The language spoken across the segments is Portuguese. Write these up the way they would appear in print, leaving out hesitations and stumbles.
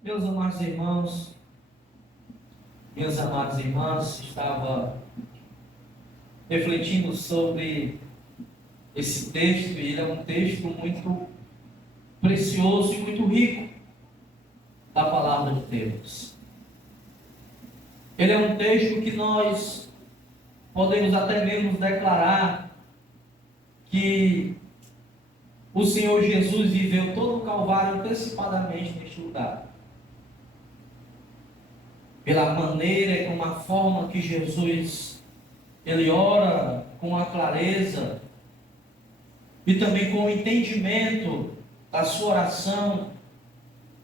Meus amados irmãos, minhas amadas irmãs, estava refletindo sobre esse texto e ele é um texto muito precioso e muito rico da palavra de Deus. Ele é um texto que nós podemos até mesmo declarar que o Senhor Jesus viveu todo o Calvário antecipadamente neste lugar. Pela maneira e com a forma que Jesus ele ora com a clareza e também com o entendimento da sua oração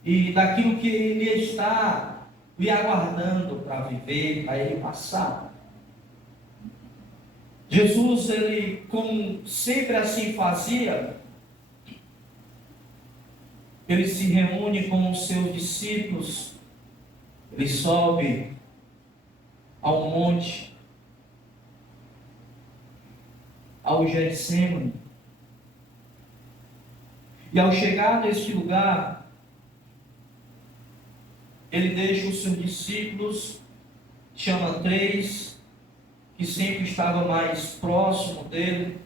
e daquilo que ele está lhe aguardando para viver, para ele passar. Jesus, ele, como sempre assim fazia, ele se reúne com os seus discípulos, ele sobe ao monte, ao Getsemane. E ao chegar neste lugar, ele deixa os seus discípulos, chama 3, que sempre estava mais próximo dele,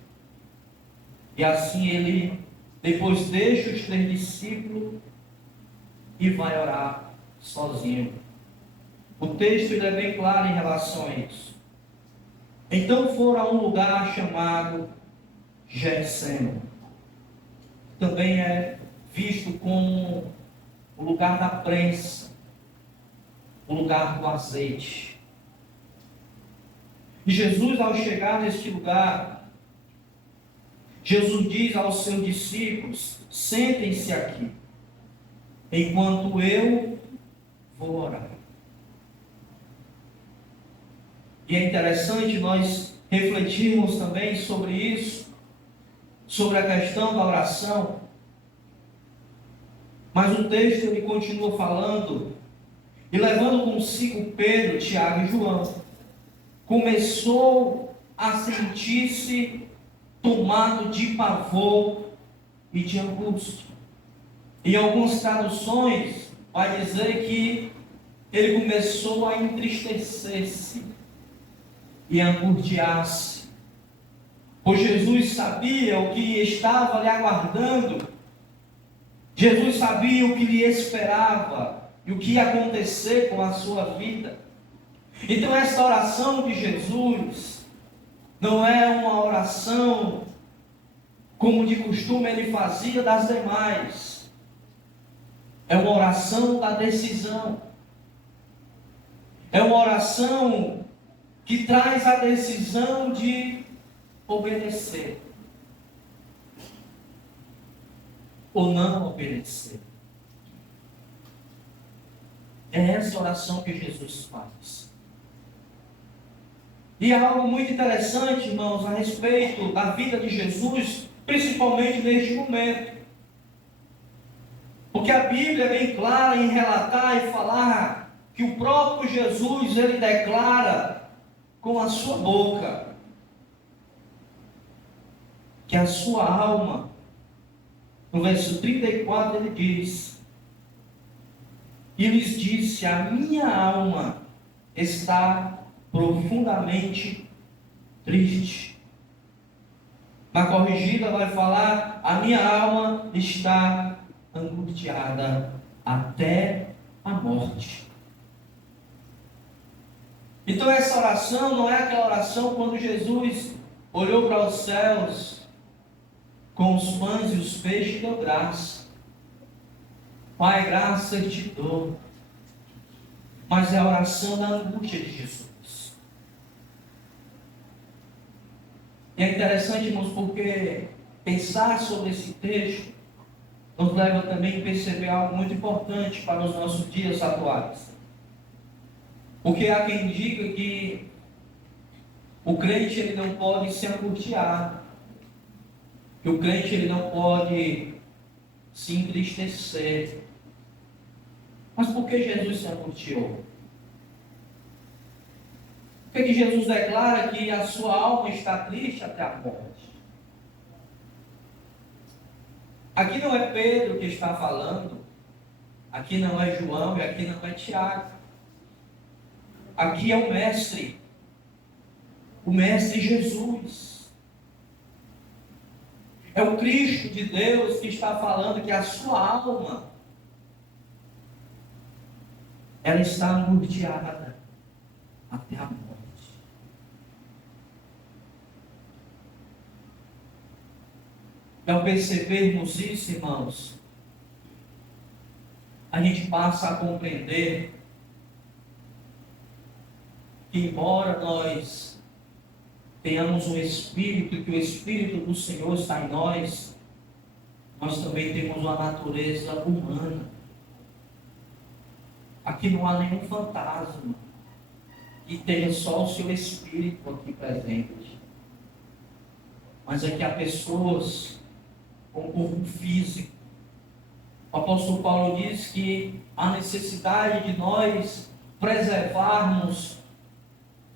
e assim ele depois deixa os 3 discípulos e vai orar sozinho. O texto ele é bem claro em relação a isso. Então foram a um lugar chamado Getsemane. Também é visto como o lugar da prensa, o lugar do azeite. E Jesus, ao chegar neste lugar, Jesus diz aos seus discípulos: sentem-se aqui, enquanto eu vou orar. E é interessante nós refletirmos também sobre isso, sobre a questão da oração. Mas o texto ele continua falando, e levando consigo Pedro, Tiago e João, começou a sentir-se tomado de pavor e de angústia. Em algumas traduções vai dizer que ele começou a entristecer-se e a angustiar-se, pois Jesus sabia o que estava lhe aguardando. Jesus sabia o que lhe esperava e o que ia acontecer com a sua vida. Então essa oração de Jesus não é uma oração como de costume ele fazia das demais. É uma oração da decisão. É uma oração que traz a decisão de obedecer ou não obedecer. É essa oração que Jesus faz. E há algo muito interessante, irmãos, a respeito da vida de Jesus, principalmente neste momento. Porque a Bíblia é bem clara em relatar e falar que o próprio Jesus, ele declara com a sua boca que a sua alma, no verso 34 ele diz: e lhes disse, a minha alma está profundamente triste. Na corrigida vai falar, a minha alma está angustiada até a morte. Então essa oração não é aquela oração quando Jesus olhou para os céus com os pães e os peixes e deu graça. Pai, graça eu te dou. Mas é a oração da angústia de Jesus. E é interessante, irmãos, porque pensar sobre esse texto nos leva também a perceber algo muito importante para os nossos dias atuais. Porque há quem diga que o crente ele não pode se angustiar, que o crente ele não pode se entristecer. Mas por que Jesus se angustiou? Por que Jesus declara que a sua alma está triste até a morte? Aqui não é Pedro que está falando, Aqui não é João e aqui não é Tiago. Aqui é o Mestre Jesus. É o Cristo de Deus que está falando que a sua alma, ela está angustiada até a morte. Ao percebermos isso, irmãos, a gente passa a compreender que, embora nós tenhamos um Espírito, que o Espírito do Senhor está em nós também temos uma natureza humana. Aqui não há nenhum fantasma que tenha só o seu Espírito aqui presente. Mas aqui há pessoas com corpo físico. O apóstolo Paulo diz que há necessidade de nós preservarmos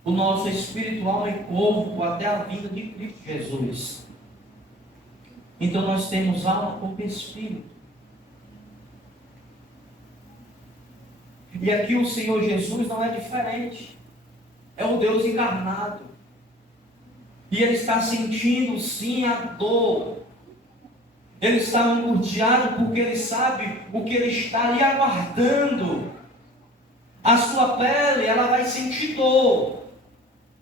o nosso espírito, alma e corpo até a vinda de Cristo Jesus. Então nós temos alma, corpo e espírito. E aqui o Senhor Jesus não é diferente. É o Deus encarnado. E Ele está sentindo sim a dor. Ele está angustiado porque Ele sabe o que Ele está ali aguardando. A sua pele, ela vai sentir dor.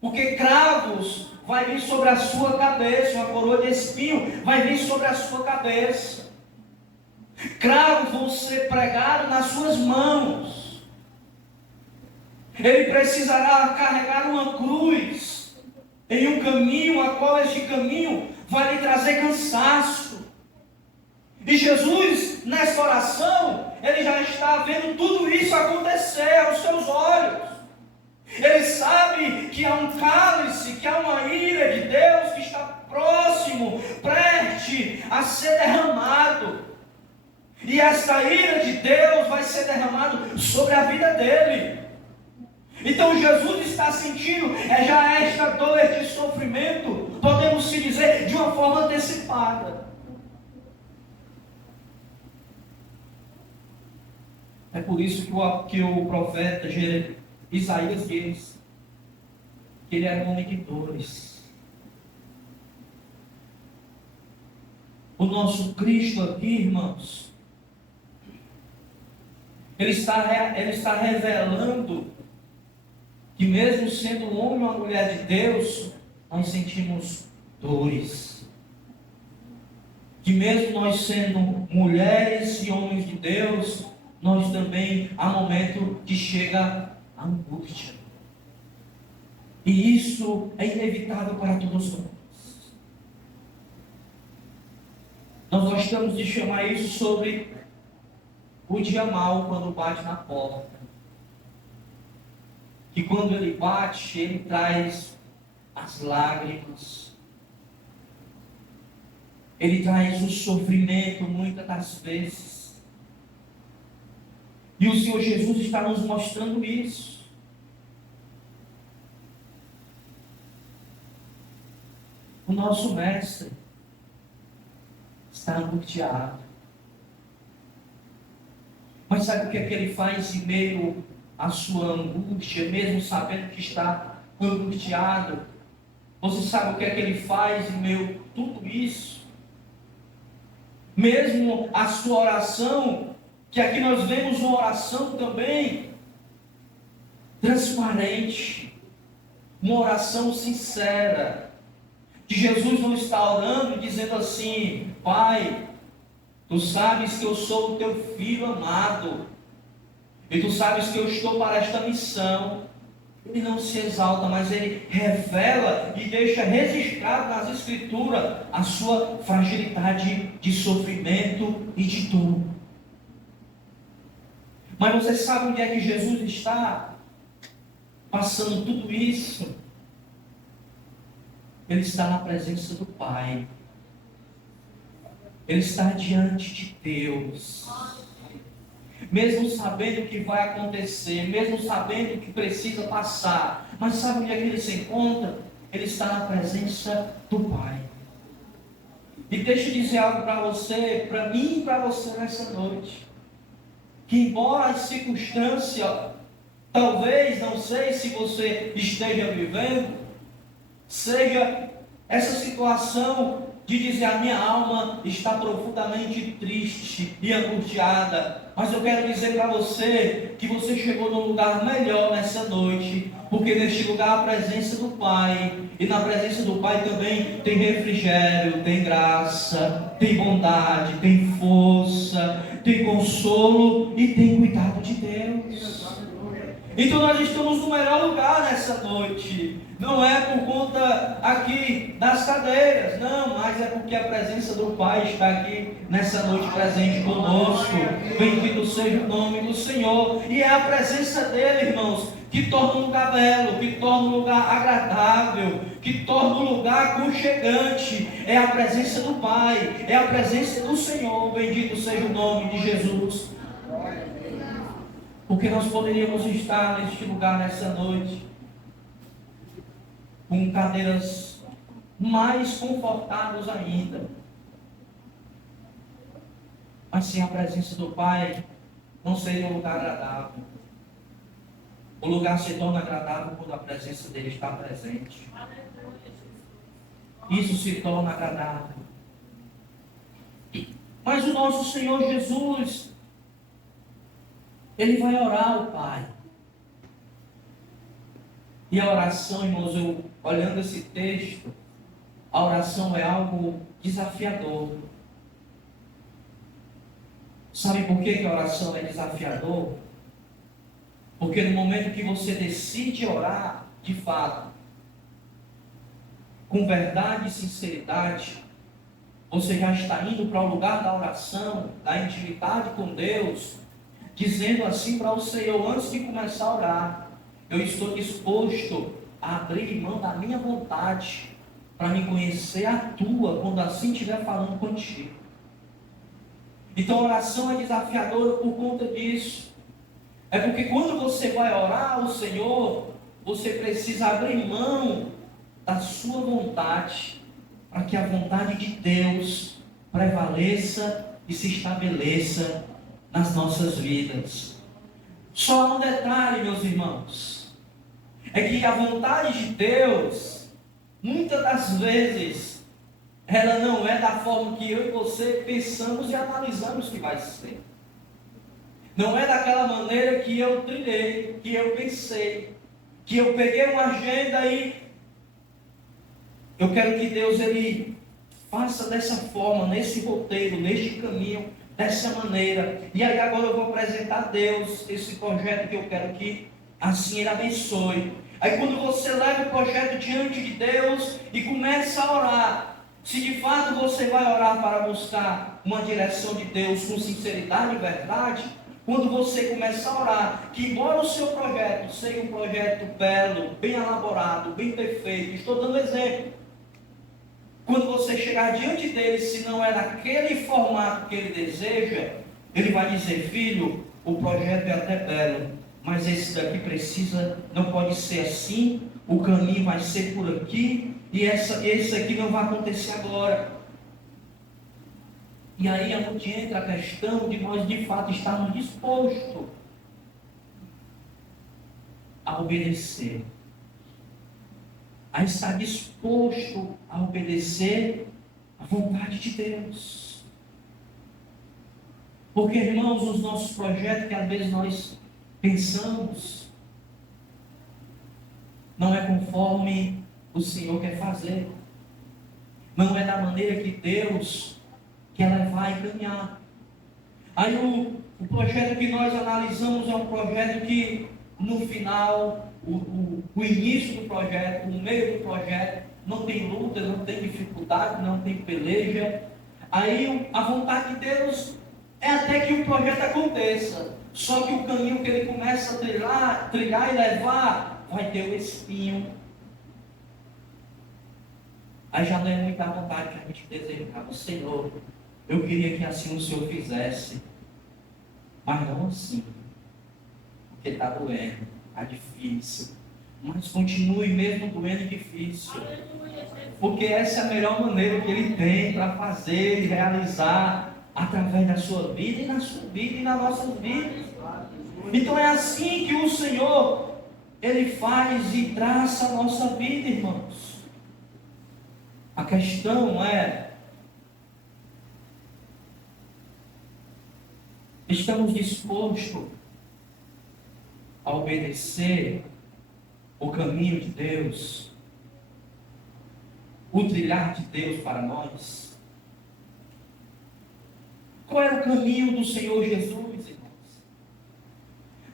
Porque cravos vai vir sobre a sua cabeça, uma coroa de espinho vai vir sobre a sua cabeça. Cravos vão ser pregados nas suas mãos. Ele precisará carregar uma cruz em um caminho, a qual este caminho vai lhe trazer cansaço. E Jesus, nessa oração, ele já está vendo tudo isso acontecer aos seus olhos. Ele sabe que há um cálice, que há uma ira de Deus que está próximo, prestes a ser derramado. E esta ira de Deus vai ser derramada sobre a vida dele. Então Jesus está sentindo já esta dor, este sofrimento, podemos se dizer, de uma forma antecipada. É por isso que o profeta Isaías diz que ele era um homem de dores. O nosso Cristo aqui, irmãos, ele está revelando que mesmo sendo um homem ou uma mulher de Deus, nós sentimos dores. Que mesmo nós sendo mulheres e homens de Deus, nós também, há momento que chega a angústia. E isso é inevitável para todos nós. Nós gostamos de chamar isso sobre o dia mau quando bate na porta. Que quando ele bate, ele traz as lágrimas. Ele traz o sofrimento muitas das vezes. E o Senhor Jesus está nos mostrando isso. O nosso mestre está angustiado. Mas sabe o que é que ele faz em meio à sua angústia, mesmo sabendo que está angustiado? Você sabe o que é que ele faz em meio a tudo isso? Mesmo a sua oração, que aqui nós vemos uma oração também transparente, uma oração sincera, que Jesus não está orando dizendo assim: Pai, tu sabes que eu sou o teu filho amado, e tu sabes que eu estou para esta missão. Ele não se exalta, mas ele revela e deixa registrado nas Escrituras a sua fragilidade de sofrimento e de dor. Mas você sabe onde é que Jesus está passando tudo isso? Ele está na presença do Pai. Ele está diante de Deus. Mesmo sabendo o que vai acontecer, mesmo sabendo o que precisa passar. Mas sabe onde é que ele se encontra? Ele está na presença do Pai. E deixa eu dizer algo para você, para mim e para você nessa noite. que embora as circunstâncias, talvez, não sei se você esteja vivendo, seja essa situação de dizer: a minha alma está profundamente triste e angustiada. Mas eu quero dizer para você que você chegou num lugar melhor nessa noite, porque neste lugar há a presença do Pai, e na presença do Pai também tem refrigério, tem graça, tem bondade, tem força, tem consolo e tem cuidado de Deus. Então nós estamos no melhor lugar nessa noite. Não é por conta aqui das cadeiras, não, mas é porque a presença do Pai está aqui nessa noite presente conosco. Bendito seja o nome do Senhor. E é a presença dele, irmãos, que torna um lugar belo, que torna um lugar agradável, que torna um lugar aconchegante. É a presença do Pai, é a presença do Senhor. Bendito seja o nome de Jesus. Porque nós poderíamos estar neste lugar nessa noite com cadeiras mais confortáveis ainda, mas sem a presença do Pai não seria um lugar agradável. O lugar se torna agradável quando a presença dele está presente. Isso se torna agradável. Mas o nosso Senhor Jesus, ele vai orar ao Pai. E a oração, irmãos, eu olhando esse texto, a oração é algo desafiador. Sabe por que a oração é desafiador? Porque no momento que você decide orar, de fato, com verdade e sinceridade, você já está indo para o lugar da oração, da intimidade com Deus, dizendo assim para o Senhor: antes de começar a orar, eu estou disposto a abrir mão da minha vontade para me conhecer a tua, quando assim estiver falando contigo. Então a oração é desafiadora por conta disso. É porque quando você vai orar ao Senhor, você precisa abrir mão da sua vontade, para que a vontade de Deus prevaleça e se estabeleça nas nossas vidas. Só um detalhe, meus irmãos, é que a vontade de Deus, muitas das vezes, ela não é da forma que eu e você pensamos e analisamos que vai ser. Não é daquela maneira que eu trilhei, que eu pensei, que eu peguei uma agenda e eu quero que Deus ele faça dessa forma, nesse roteiro, neste caminho, dessa maneira. E aí agora eu vou apresentar a Deus esse projeto que eu quero que assim Ele abençoe. Aí quando você leva o projeto diante de Deus e começa a orar, se de fato você vai orar para buscar uma direção de Deus com sinceridade e verdade, quando você começar a orar, que embora o seu projeto seja um projeto belo, bem elaborado, bem perfeito, estou dando exemplo, quando você chegar diante dele, se não é naquele formato que ele deseja, ele vai dizer: filho, o projeto é até belo, mas esse daqui precisa, não pode ser assim, o caminho vai ser por aqui, e esse aqui não vai acontecer agora. E aí é onde entra a questão de nós de fato estarmos dispostos a obedecer. A estar disposto a obedecer à vontade de Deus. Porque, irmãos, os nossos projetos que às vezes nós pensamos, não é conforme o Senhor quer fazer. Não é da maneira que Deus quer levar e caminhar. Aí o projeto que nós analisamos é um projeto que no final, o início do projeto, o meio do projeto, não tem luta, não tem dificuldade, não tem peleja. Aí a vontade de Deus é até que o projeto aconteça. Só que o caminho que ele começa a trilhar e levar, vai ter o espinho. Aí já não é muita vontade que a gente desejava: Senhor, eu queria que assim o Senhor fizesse, mas não assim, porque está doendo, está difícil, mas continue mesmo doendo e difícil, porque essa é a melhor maneira que Ele tem para fazer e realizar através da sua vida e na sua vida e nas nossas vidas. Então é assim que o Senhor, Ele faz e traça a nossa vida, irmãos. A questão é: estamos dispostos a obedecer o caminho de Deus, o trilhar de Deus para nós? Qual é o caminho do Senhor Jesus, irmãos?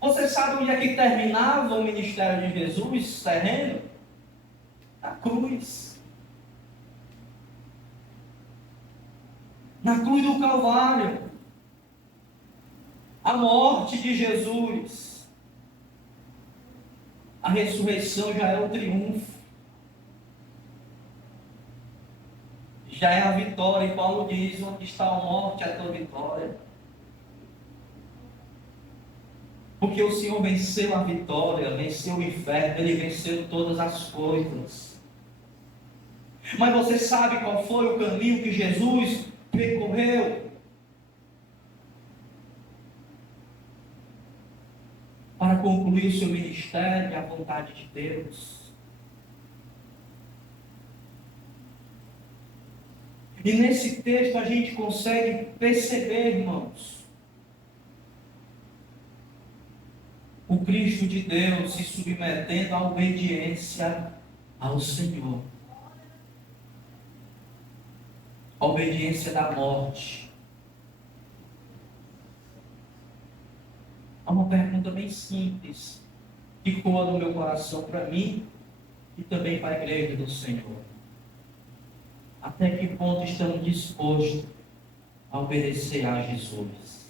Você sabe onde é que terminava o ministério de Jesus terreno? Na cruz. Na cruz do Calvário. A morte de Jesus. A ressurreição já é o triunfo. Já é a vitória. E Paulo diz: onde está a morte, a tua vitória. Porque o Senhor venceu a vitória, venceu o inferno, Ele venceu todas as coisas. Mas você sabe qual foi o caminho que Jesus percorreu para concluir o seu ministério e a vontade de Deus? E nesse texto a gente consegue perceber, irmãos, o Cristo de Deus se submetendo à obediência ao Senhor. A obediência da morte. Há uma pergunta bem simples que coa no meu coração para mim e também para a igreja do Senhor. Até que ponto estamos dispostos a obedecer a Jesus?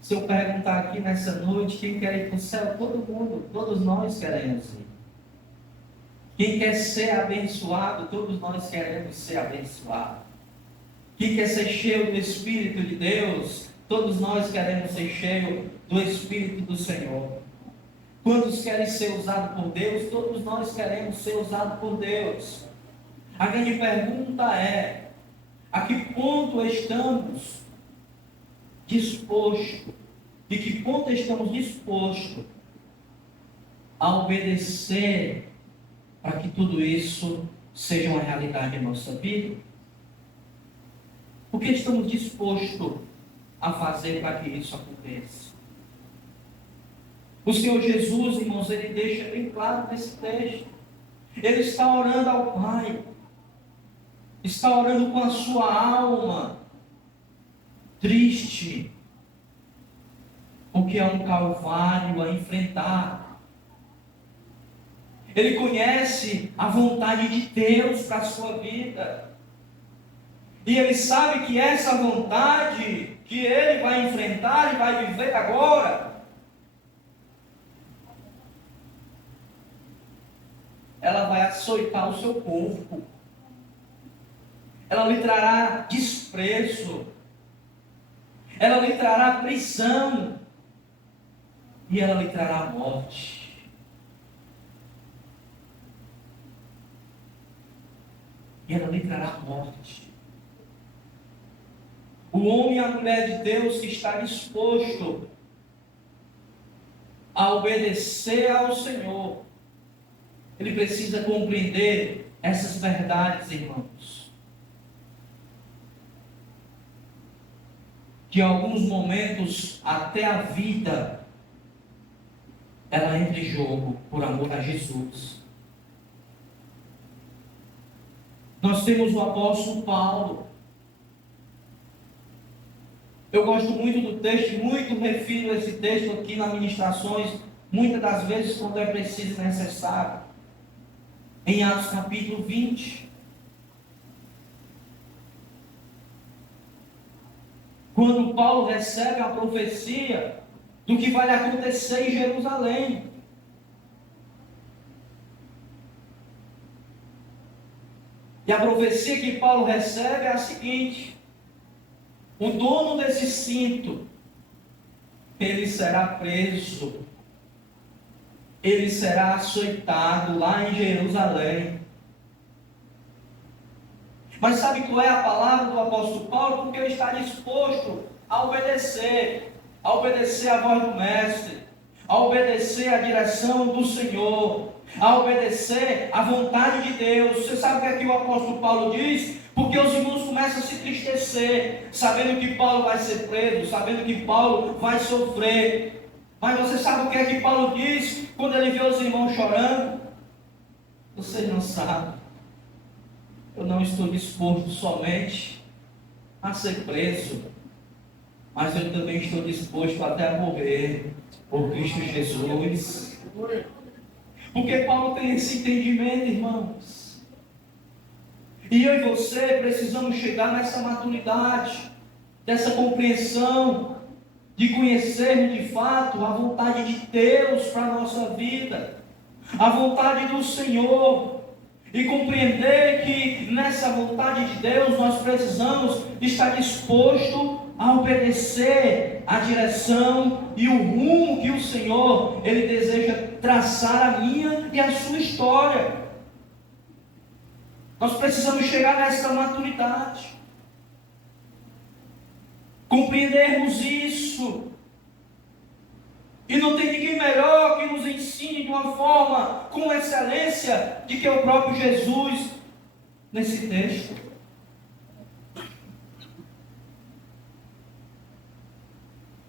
Se eu perguntar aqui nessa noite, quem quer ir para o céu? Todo mundo, todos nós queremos ir. Quem quer ser abençoado? Todos nós queremos ser abençoados. Quem quer ser cheio do Espírito de Deus? Todos nós queremos ser cheios do Espírito do Senhor. Quantos querem ser usados por Deus? Todos nós queremos ser usados por Deus. A grande pergunta é: a que ponto estamos dispostos? De que ponto estamos dispostos a obedecer para que tudo isso seja uma realidade em nossa vida? O que estamos dispostos a fazer para que isso aconteça? O Senhor Jesus, irmãos, Ele deixa bem claro nesse texto. Ele está orando ao Pai. Está orando com a sua alma triste, porque é um calvário a enfrentar. Ele conhece a vontade de Deus para a sua vida. E ele sabe que essa vontade que ele vai enfrentar e vai viver agora, ela vai açoitar o seu corpo. Ela lhe trará desprezo. Ela lhe trará prisão. E ela lhe trará morte. E ela lhe trará morte. O homem e a mulher de Deus que está disposto a obedecer ao Senhor, ele precisa compreender essas verdades, irmãos. Que em alguns momentos até a vida ela entra em jogo por amor a Jesus. Nós temos o apóstolo Paulo. Eu gosto muito do texto, muito refiro esse texto aqui nas ministrações, muitas das vezes quando é preciso e necessário. Em Atos capítulo 20. Quando Paulo recebe a profecia do que vai acontecer em Jerusalém. E a profecia que Paulo recebe é a seguinte: o dono desse cinto, ele será preso, ele será açoitado lá em Jerusalém. Mas sabe qual é a palavra do apóstolo Paulo? Porque ele está disposto a obedecer à voz do Mestre, a obedecer à direção do Senhor, a obedecer à vontade de Deus. Você sabe o que é que o apóstolo Paulo diz? Porque os irmãos começam a se entristecer, sabendo que Paulo vai ser preso, sabendo que Paulo vai sofrer. Mas você sabe o que é que Paulo diz quando ele vê os irmãos chorando? Vocês não sabem. Eu não estou disposto somente a ser preso, mas eu também estou disposto até a morrer por Cristo Jesus. Porque Paulo tem esse entendimento, irmãos. E eu e você precisamos chegar nessa maturidade, dessa compreensão, de conhecermos de fato a vontade de Deus para a nossa vida, a vontade do Senhor, e compreender que nessa vontade de Deus nós precisamos estar disposto a obedecer a direção e o rumo que o Senhor Ele deseja traçar a minha e a sua história. Nós precisamos chegar nessa maturidade, compreendermos isso. E não tem ninguém melhor que nos ensine de uma forma com excelência de que o próprio Jesus nesse texto.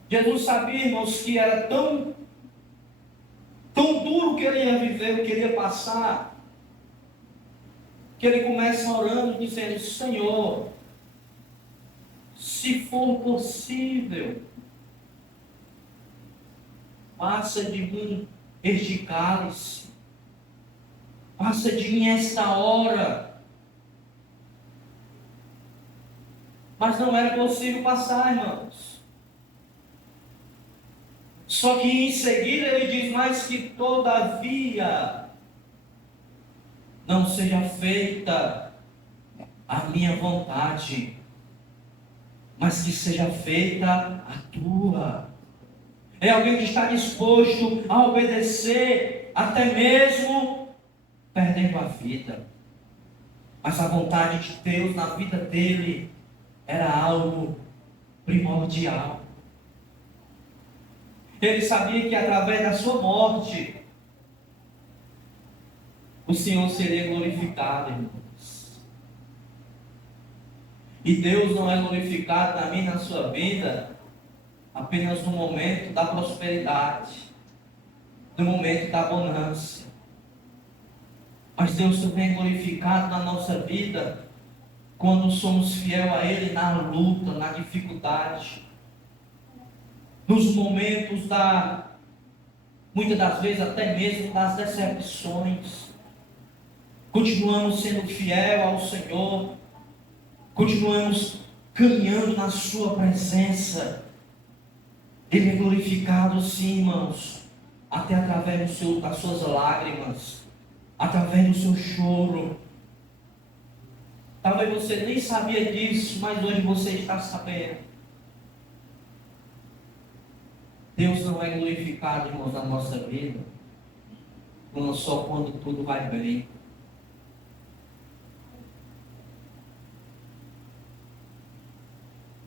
Jesus sabia, irmãos, que era tão duro o que ele ia viver, o que ele ia passar, que ele começa orando dizendo: Senhor, se for possível, passa de mim este cálice, passa de mim esta hora. Mas não era possível passar, irmãos. Só que em seguida ele diz mais que todavia não seja feita a minha vontade, mas que seja feita a tua. É alguém que está disposto a obedecer, até mesmo perdendo a vida. Mas a vontade de Deus na vida dele era algo primordial. Ele sabia que através da sua morte, o Senhor seria glorificado, irmãos. E Deus não é glorificado na minha e na sua vida apenas no momento da prosperidade, no momento da bonança. Mas Deus também é glorificado na nossa vida quando somos fiel a Ele na luta, na dificuldade, nos momentos muitas das vezes até mesmo das decepções. Continuamos sendo fiel ao Senhor, continuamos caminhando na sua presença. Ele é glorificado, sim, irmãos, até através das suas lágrimas, através do seu choro. Talvez você nem sabia disso, mas hoje você está sabendo. Deus não é glorificado, irmãos, na nossa vida só quando tudo vai bem.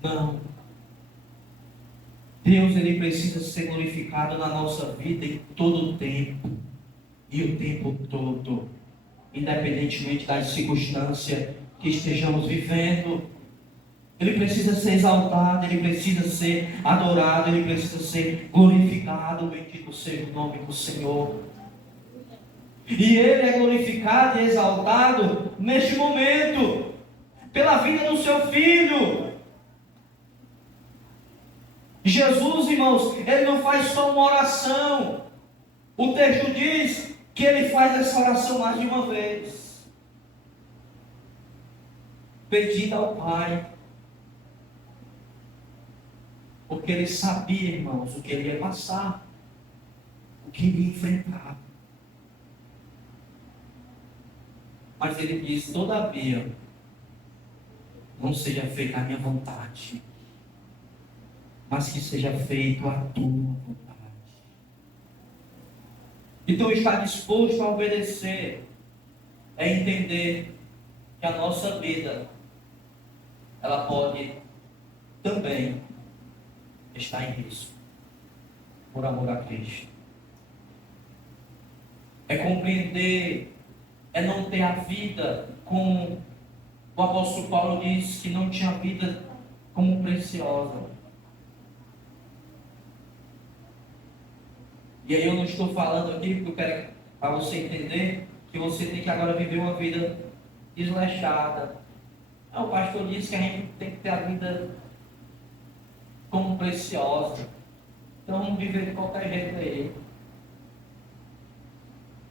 Não. Deus, Ele precisa ser glorificado na nossa vida em todo o tempo. E o tempo todo. Independentemente das circunstâncias que estejamos vivendo. Ele precisa ser exaltado, Ele precisa ser adorado, Ele precisa ser glorificado. Bendito seja o nome do Senhor. E Ele é glorificado e exaltado neste momento, pela vida do seu Filho. Jesus, irmãos, Ele não faz só uma oração. O texto diz que Ele faz essa oração mais de uma vez, pedindo ao Pai, porque Ele sabia, irmãos, o que Ele ia passar, o que Ele ia enfrentar. Mas Ele diz: todavia, não seja feita a minha vontade, mas que seja feito a tua vontade. Então, estar disposto a obedecer é entender que a nossa vida, ela pode também estar em risco, por amor a Cristo. É compreender, é não ter a vida como o apóstolo Paulo diz que não tinha vida como preciosa. E aí eu não estou falando aqui porque eu quero para você entender que você tem que agora viver uma vida desleixada. O pastor disse que a gente tem que ter a vida como preciosa. Então vamos viver de qualquer jeito aí.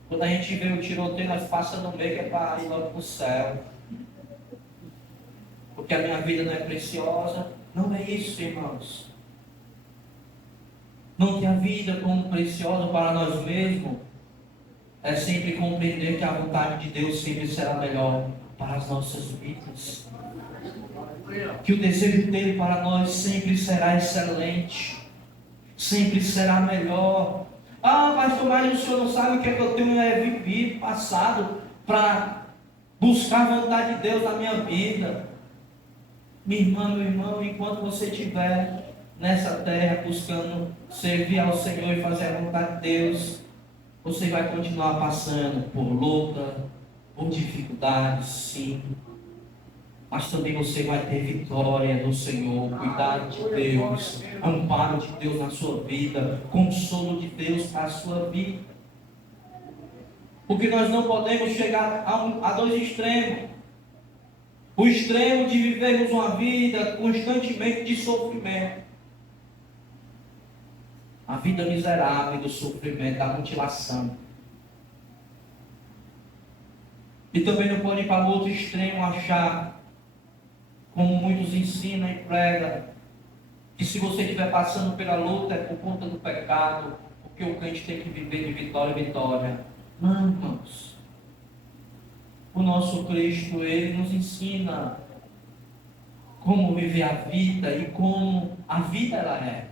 Quando a gente vê o tiroteio, nós passamos no meio que é para ir logo para o céu. Porque a minha vida não é preciosa. Não é isso, irmãos. Não ter a vida como preciosa para nós mesmos é sempre compreender que a vontade de Deus sempre será melhor para as nossas vidas. Que o desejo dele para nós sempre será excelente. Sempre será melhor. Ah, pastor, mas o senhor não sabe o que é que eu tenho vivido, passado, para buscar a vontade de Deus na minha vida. Minha irmã, meu irmão, enquanto você estiver nessa terra buscando servir ao Senhor e fazer a vontade de Deus, você vai continuar passando por luta, por dificuldades, sim. Mas também você vai ter vitória do Senhor, cuidado de Deus, amparo de Deus na sua vida, consolo de Deus para a sua vida. Porque nós não podemos chegar a dois extremos. O extremo de vivermos uma vida constantemente de sofrimento. A vida miserável do sofrimento, da mutilação. E também não pode ir para o outro extremo achar, como muitos ensinam e pregam, que se você estiver passando pela luta é por conta do pecado, porque o crente tem que viver de vitória em vitória. Não, irmãos. O nosso Cristo, Ele nos ensina como viver a vida e como a vida ela é.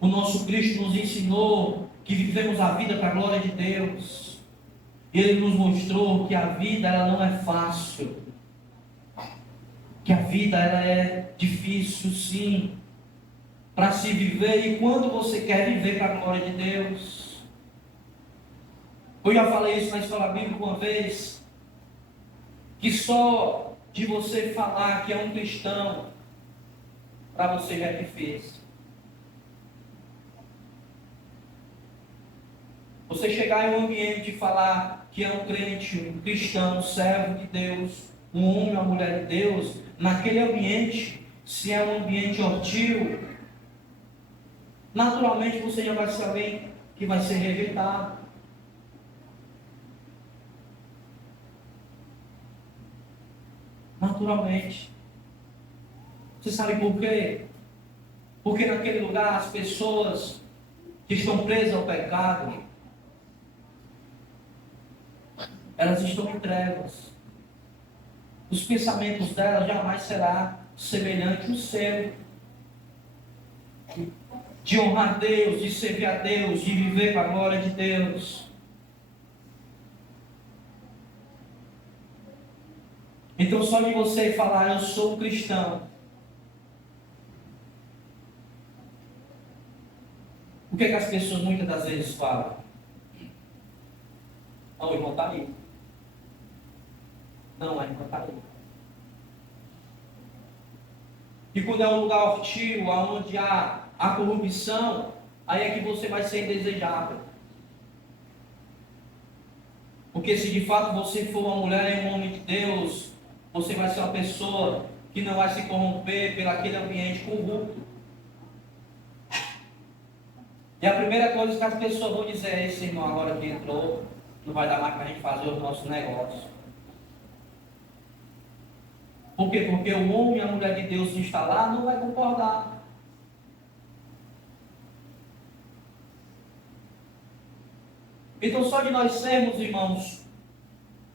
O nosso Cristo nos ensinou que vivemos a vida para a glória de Deus. Ele nos mostrou que a vida ela não é fácil. Que a vida ela é difícil, sim, para se viver. E quando você quer viver para a glória de Deus, eu já falei isso na escola bíblica uma vez, que só de você falar que é um cristão, para você já é difícil. Você chegar em um ambiente e falar que é um crente, um cristão, um servo de Deus, um homem, uma mulher de Deus, naquele ambiente, se é um ambiente hostil, naturalmente você já vai ser alguém que vai ser rejeitado. Naturalmente. Você sabe por quê? Porque naquele lugar as pessoas que estão presas ao pecado, elas estão em trevas. Os pensamentos delas jamais será semelhante ao seu. De honrar a Deus, de servir a Deus, de viver para a glória de Deus. Então só de você falar, eu sou um cristão. O que é que as pessoas muitas das vezes falam? Não, o irmão está aí. Não, a irmã está aí. E quando é um lugar hostil, onde há a corrupção, aí é que você vai ser indesejável. Porque se de fato você for uma mulher e um homem de Deus, você vai ser uma pessoa que não vai se corromper pelaquele ambiente corrupto. E a primeira coisa que as pessoas vão dizer é: esse irmão agora que entrou, não vai dar mais para a gente fazer o nosso negócio. Por quê? Porque o homem e a mulher de Deus que está lá não vai concordar. Então só de nós sermos, irmãos,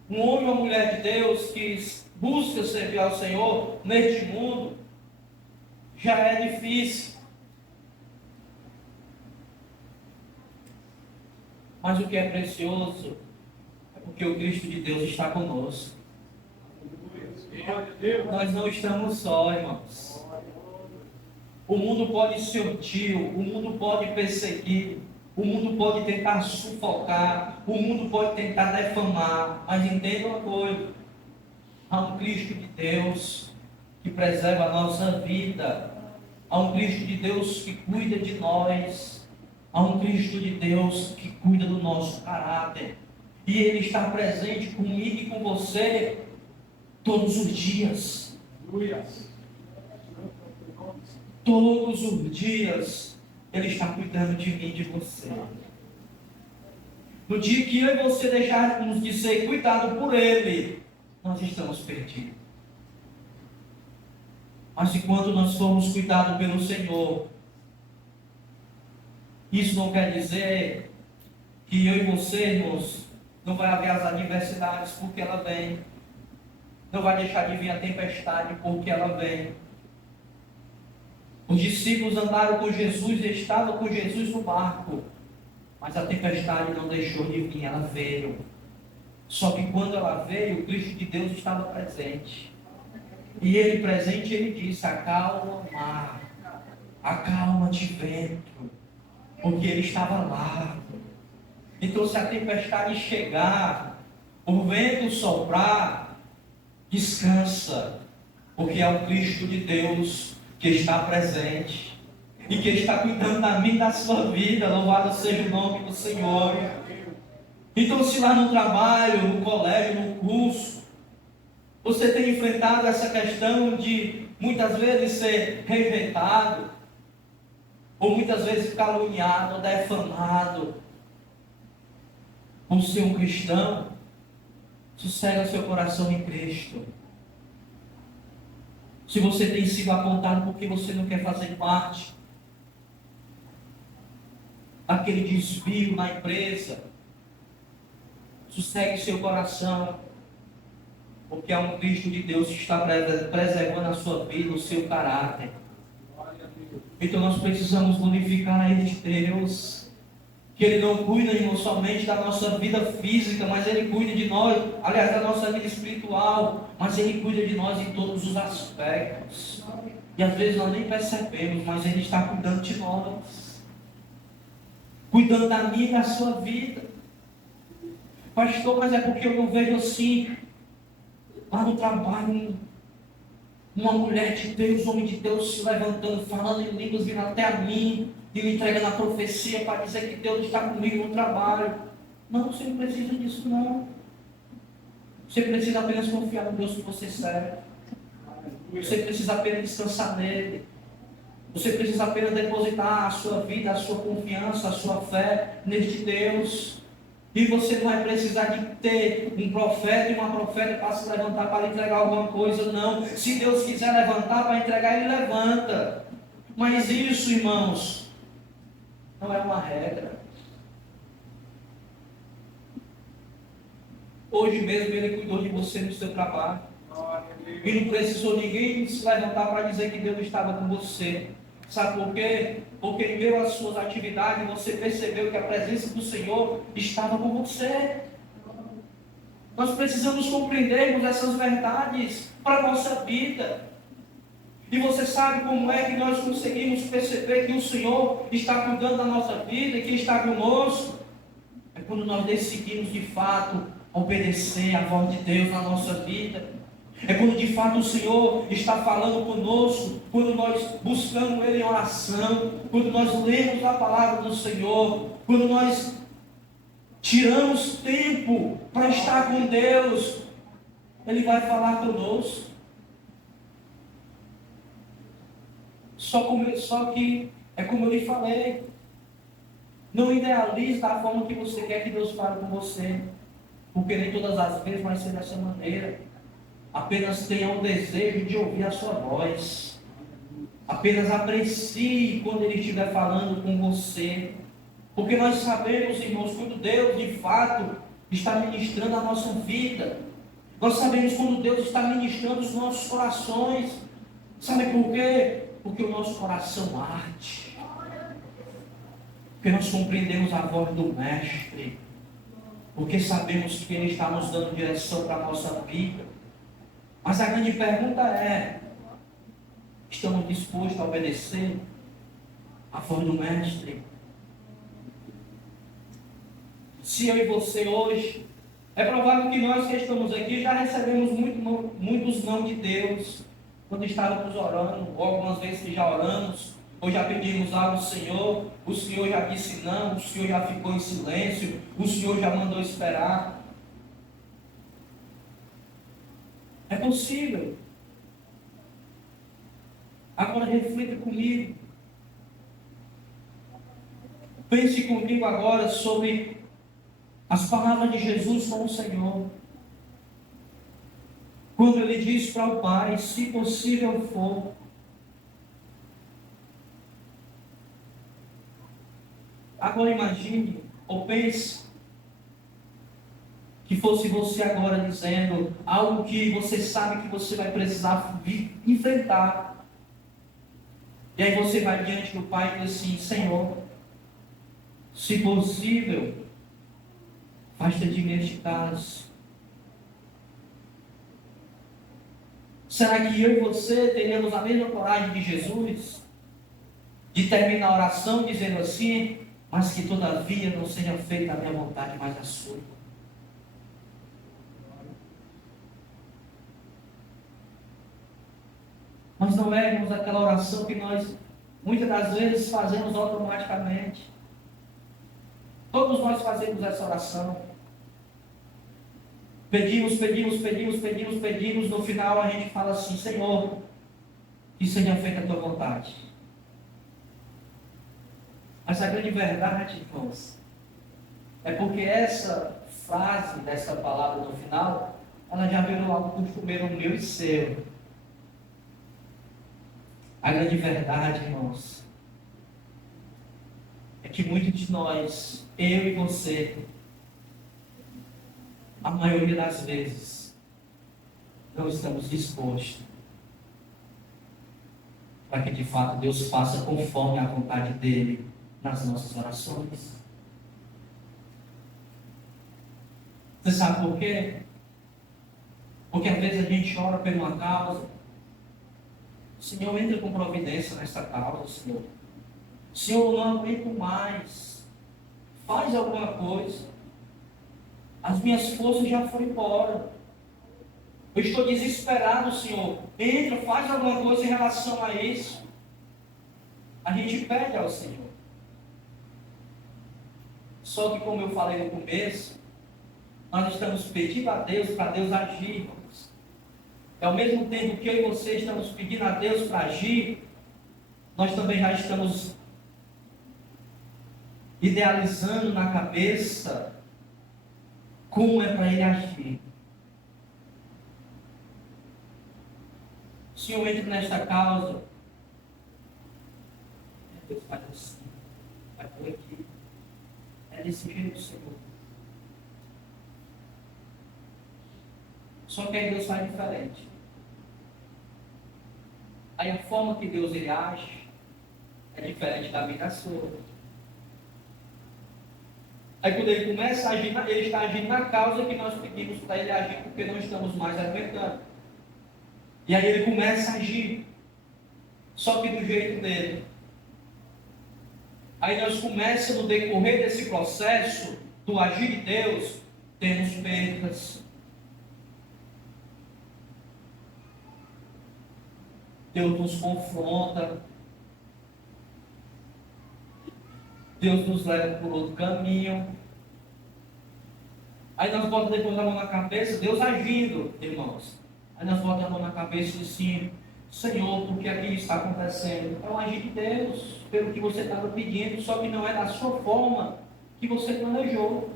um homem e uma mulher de Deus que busca servir ao Senhor neste mundo, já é difícil. Mas o que é precioso Porque o Cristo de Deus está conosco. Nós não estamos só, irmãos. O mundo pode ser hostil, o mundo pode perseguir, o mundo pode tentar sufocar, o mundo pode tentar defamar, mas entenda uma coisa: há um Cristo de Deus que preserva a nossa vida, há um Cristo de Deus que cuida de nós, há um Cristo de Deus que cuida do nosso caráter, e Ele está presente comigo e com você todos os dias. Todos os dias Ele está cuidando de mim e de você. No dia que eu e você deixarmos de ser cuidado por Ele, nós estamos perdidos. Mas enquanto nós formos cuidados pelo Senhor, isso não quer dizer que eu e você, irmãos, não vai haver as adversidades, porque ela vem. Não vai deixar de vir a tempestade, porque ela vem. Os discípulos andaram com Jesus e estavam com Jesus no barco, mas a tempestade não deixou de vir, ela veio. Só que quando ela veio, o Cristo de Deus estava presente. E Ele presente, Ele disse: acalma o mar, acalma-te vento, porque Ele estava lá. Então, se a tempestade chegar, o vento soprar, descansa, porque é o Cristo de Deus que está presente e que está cuidando da minha e da sua vida. Louvado seja o nome do Senhor. Então, se lá no trabalho, no colégio, no curso, você tem enfrentado essa questão de muitas vezes ser rejeitado, ou muitas vezes caluniado, defamado, por ser um cristão, sossega seu coração em Cristo. Se você tem sido apontado porque você não quer fazer parte daquele desvio na empresa, sossegue seu coração, porque há um Cristo de Deus que está preservando a sua vida, o seu caráter. Então nós precisamos glorificar a Deus, que Ele não cuida, irmão, somente da nossa vida física, mas Ele cuida de nós, aliás, da nossa vida espiritual, mas Ele cuida de nós em todos os aspectos. E às vezes nós nem percebemos, mas Ele está cuidando de nós, cuidando da minha e da sua vida. Pastor, mas é porque eu não vejo assim, lá no trabalho, uma mulher de Deus, homem de Deus se levantando, falando em línguas, vindo até a mim, e me entregando a profecia para dizer que Deus está comigo no trabalho. Não, você não precisa disso não. Você precisa apenas confiar no Deus que você serve. Você precisa apenas descansar nele. Você precisa apenas depositar a sua vida, a sua confiança, a sua fé neste Deus. E você não vai precisar de ter um profeta e uma profeta para se levantar para lhe entregar alguma coisa, não. Se Deus quiser levantar para entregar, Ele levanta. Mas isso, irmãos, não é uma regra. Hoje mesmo Ele cuidou de você no seu trabalho. E não precisou ninguém se levantar para dizer que Deus estava com você. Sabe por quê? Porque em meio às suas atividades você percebeu que a presença do Senhor estava com você. Nós precisamos compreendermos essas verdades para a nossa vida. E você sabe como é que nós conseguimos perceber que o Senhor está cuidando da nossa vida e que está conosco? É quando nós decidimos de fato obedecer à voz de Deus na nossa vida. É quando de fato o Senhor está falando conosco, quando nós buscamos Ele em oração, quando nós lemos a palavra do Senhor, quando nós tiramos tempo para estar com Deus, Ele vai falar conosco. Só que é como eu lhe falei, não idealize da forma que você quer que Deus fale com você, porque nem todas as vezes vai ser dessa maneira. Apenas tenha um desejo de ouvir a sua voz. Apenas aprecie quando Ele estiver falando com você. Porque nós sabemos, irmãos, quando Deus de fato está ministrando a nossa vida. Nós sabemos quando Deus está ministrando os nossos corações. Sabe por quê? Porque o nosso coração arde. Porque nós compreendemos a voz do Mestre. porque sabemos que Ele está nos dando direção para a nossa vida. Mas a grande pergunta é: estamos dispostos a obedecer a voz do Mestre? Se eu e você hoje, é provável que nós que estamos aqui já recebemos muitos não de Deus, quando estávamos orando, ou algumas vezes que já oramos, ou já pedimos algo ao Senhor, o Senhor já disse não, o Senhor já ficou em silêncio, o Senhor já mandou esperar. É possível. Agora reflita comigo. Pense comigo agora sobre as palavras de Jesus com o Senhor. Quando Ele diz para o Pai: se possível for. Agora imagine, ou pense, que fosse você agora dizendo algo que você sabe que você vai precisar enfrentar. E aí você vai diante do Pai e diz assim: Senhor, se possível, afasta de mim este cálice. Será que eu e você teríamos a mesma coragem de Jesus? De terminar a oração dizendo assim: mas que todavia não seja feita a minha vontade, mas a sua. Nós não éramos aquela oração que nós muitas das vezes fazemos automaticamente. Todos nós fazemos essa oração. Pedimos, no final a gente fala assim: Senhor, que seja feita a tua vontade. Mas a grande verdade, irmãos, é porque essa frase dessa palavra no final, ela já virou algo costumeiro meu e seu. A grande verdade, irmãos, é que muitos de nós, eu e você, a maioria das vezes, não estamos dispostos para que de fato Deus faça conforme a vontade dEle nas nossas orações. Você sabe por quê? Porque às vezes a gente ora por uma causa. Senhor, entra com providência nessa causa, Senhor. Senhor, eu não aguento mais. Faz alguma coisa. As minhas forças já foram embora. Eu estou desesperado, Senhor. Entra, faz alguma coisa em relação a isso. A gente pede ao Senhor. Só que, como eu falei no começo, nós estamos pedindo a Deus para Deus agir, irmãos. Ao mesmo tempo que eu e você estamos pedindo a Deus para agir, nós também já estamos idealizando na cabeça como é para Ele agir. O Senhor entra nesta causa. Deus faz assim, vai por aqui. É desse jeito, Senhor. Só que aí Deus faz diferente. Aí a forma que Deus ele age é diferente da minha e da sua. Aí quando ele começa a agir, ele está agindo na causa que nós pedimos para ele agir, porque não estamos mais aguentando. E aí ele começa a agir, só que do jeito dele. Aí nós começamos, no decorrer desse processo, do agir de Deus, temos perdas. Deus nos confronta. Deus nos leva por outro caminho. Aí nós botamos depois a mão na cabeça, Deus agindo, irmãos. Aí nós botamos a mão na cabeça e assim: Senhor, por que aquilo está acontecendo? É o agir de Deus, pelo que você estava pedindo, só que não é da sua forma que você planejou.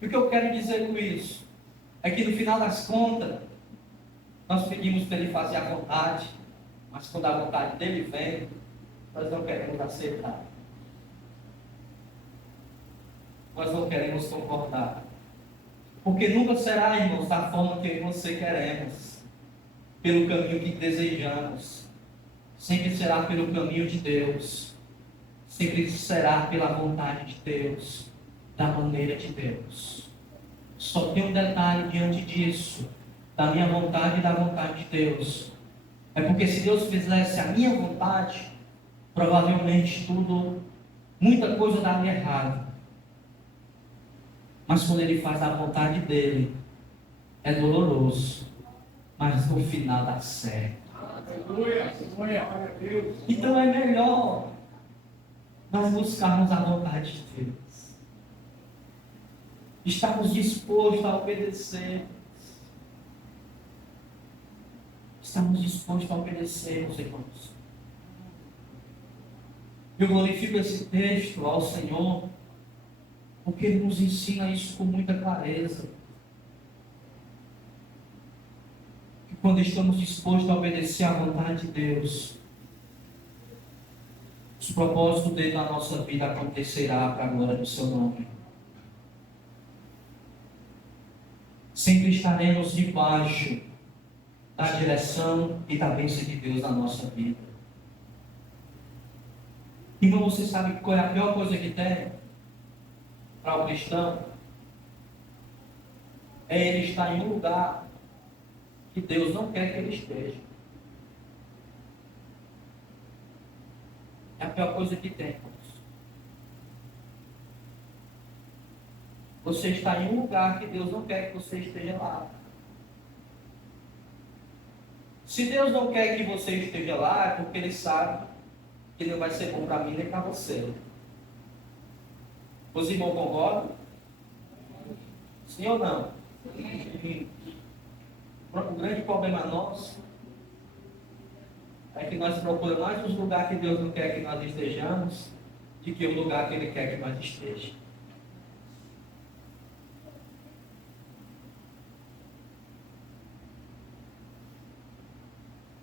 E o que eu quero dizer com isso? É que no final das contas, nós pedimos para Ele fazer a vontade, mas quando a vontade dEle vem, nós não queremos aceitar. Nós não queremos concordar. Porque nunca será, irmãos, da forma que eu e você queremos, pelo caminho que desejamos. Sempre será pelo caminho de Deus. sempre será pela vontade de Deus, da maneira de Deus. Só tem um detalhe diante disso, da minha vontade e da vontade de Deus. É porque se Deus fizesse a minha vontade, provavelmente muita coisa daria errado. Mas quando Ele faz a vontade dEle, é doloroso, mas no final dá certo. Então é melhor nós buscarmos a vontade de Deus. Estarmos dispostos a obedecer. Estamos dispostos a obedecer, meus irmãos. Eu glorifico esse texto ao Senhor, porque Ele nos ensina isso com muita clareza. Que quando estamos dispostos a obedecer à vontade de Deus, os propósitos dele na nossa vida acontecerá para a glória do seu nome. Sempre estaremos debaixo da direção e da bênção de Deus na nossa vida. Irmão, você sabe qual é a pior coisa que tem para o cristão? É ele estar em um lugar que Deus não quer que ele esteja. É a pior coisa que tem, irmãos. Você está em um lugar que Deus não quer que você esteja lá. Se Deus não quer que você esteja lá, é porque Ele sabe que não vai ser bom para mim nem para você. Os irmãos concordam? Sim ou não? Sim. O grande problema nosso é que nós procuramos mais os lugares que Deus não quer que nós estejamos do que o lugar que Ele quer que nós estejamos.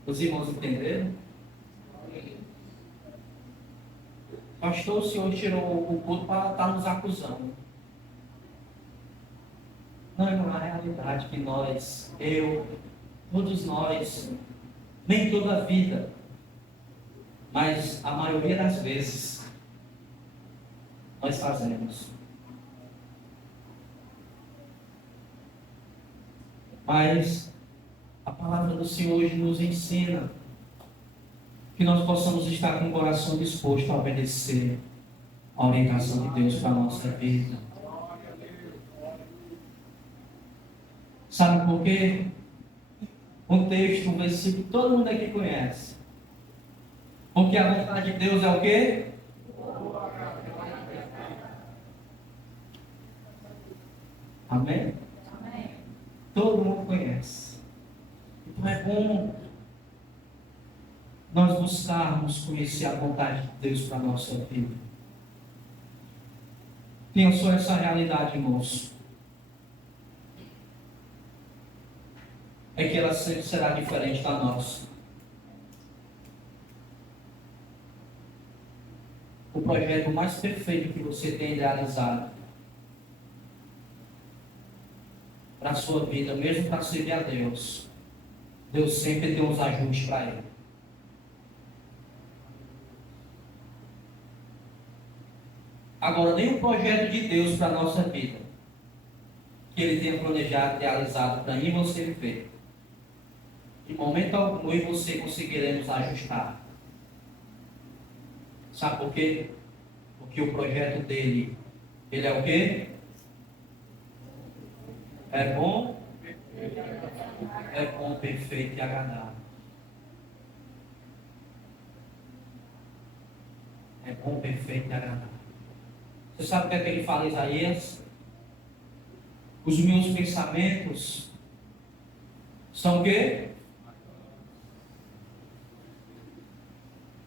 Os irmãos entenderam? Pastor, o senhor tirou o culto para estar nos acusando. Não, irmão, é a realidade que todos nós, nem toda a vida, mas a maioria das vezes, nós fazemos. Mas a palavra do Senhor hoje nos ensina que nós possamos estar com o coração disposto a obedecer a orientação de Deus para a nossa vida. Sabe por quê? Um texto, um versículo que todo mundo aqui conhece. Porque a vontade de Deus é o quê? Amém? Amém. Todo mundo conhece. Então é bom nós buscarmos conhecer a vontade de Deus para a nossa vida. Tenha só essa realidade, irmãos. É que ela sempre será diferente da nossa. O projeto mais perfeito que você tem realizado para a sua vida, mesmo para servir a Deus, Deus sempre tem uns ajustes para ele. Agora, nenhum projeto de Deus para a nossa vida, que Ele tenha planejado, realizado para mim e você viver, em momento algum eu e você conseguiremos ajustar. Sabe por quê? Porque o projeto dele, ele é o quê? É bom, perfeito e agradável. É bom, perfeito e agradável. Você sabe o que é que ele fala em Isaías? Os meus pensamentos são o quê?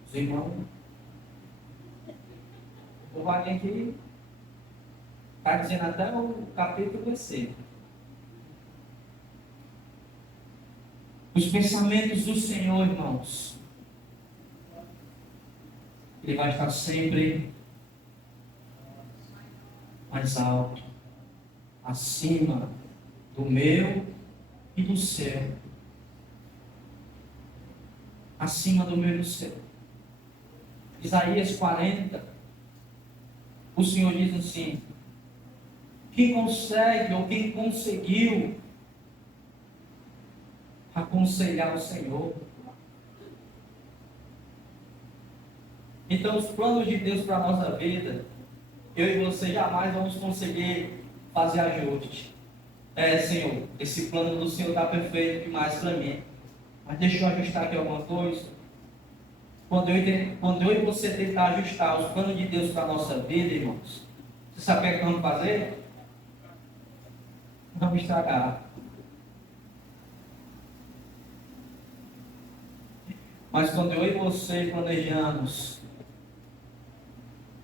Os irmãos, o Wagner aqui está dizendo até o capítulo versículo. Os pensamentos do Senhor, irmãos, Ele vai estar sempre mais alto, acima do meu e do seu. Acima do meu e do seu. Isaías 40, o Senhor diz assim: quem consegue ou quem conseguiu aconselhar o Senhor? Então, os planos de Deus para a nossa vida, eu e você jamais vamos conseguir fazer ajuste. Senhor, esse plano do Senhor está perfeito demais para mim, mas deixa eu ajustar aqui alguma coisa. Quando eu e você tentar ajustar os planos de Deus para a nossa vida, irmãos, você sabe o que é que vamos fazer? Vamos estragar. Mas quando eu e você planejamos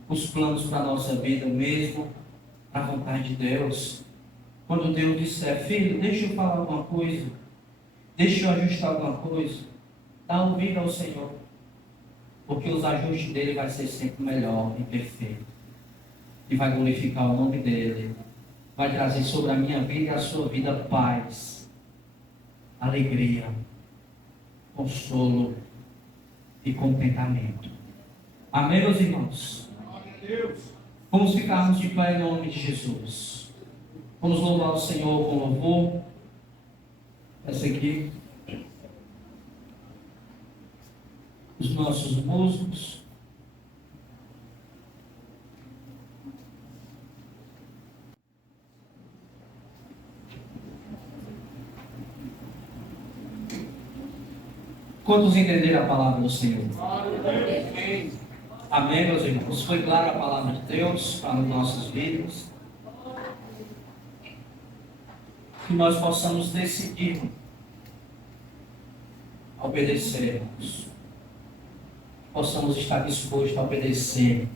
os planos para a nossa vida mesmo, a vontade de Deus, quando Deus disser: filho, deixa eu falar alguma coisa, deixa eu ajustar alguma coisa, dá ouvido ao Senhor, porque os ajustes dele vai ser sempre melhor e perfeito, e vai glorificar o nome dele, vai trazer sobre a minha vida e a sua vida paz, alegria, consolo e contentamento. Amém, meus irmãos? Vamos ficarmos de pé em nome de Jesus. Vamos louvar o Senhor com louvor. Essa aqui, os nossos músicos. Quantos entenderam a palavra do Senhor? Amém, meus irmãos? Foi clara a palavra de Deus para as nossas vidas. Que nós possamos decidir a obedecer, irmãos. Possamos estar dispostos a obedecer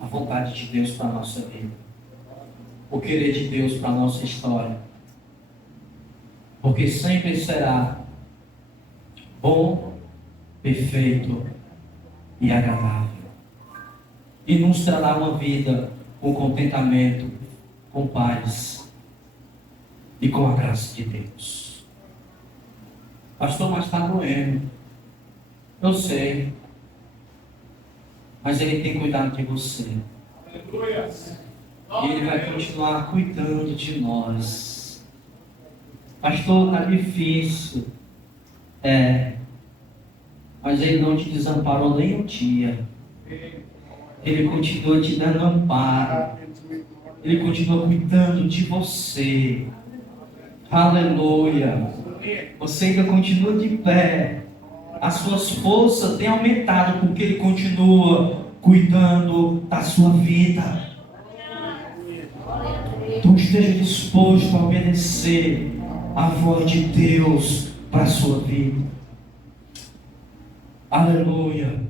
a vontade de Deus para a nossa vida, o querer de Deus para a nossa história, porque sempre será bom, perfeito e agradável, e nos trará uma vida com contentamento, com paz e com a graça de Deus. Pastor, mas está doendo. Eu sei, mas Ele tem cuidado de você. Aleluia. E Ele vai continuar cuidando de nós. Pastor, está difícil. Mas Ele não te desamparou nem um dia. Ele continua te dando amparo. Ele continua cuidando de você. Aleluia. Você ainda continua de pé. As suas forças têm aumentado porque Ele continua cuidando da sua vida. Então esteja disposto a obedecer a voz de Deus para a sua vida. Aleluia.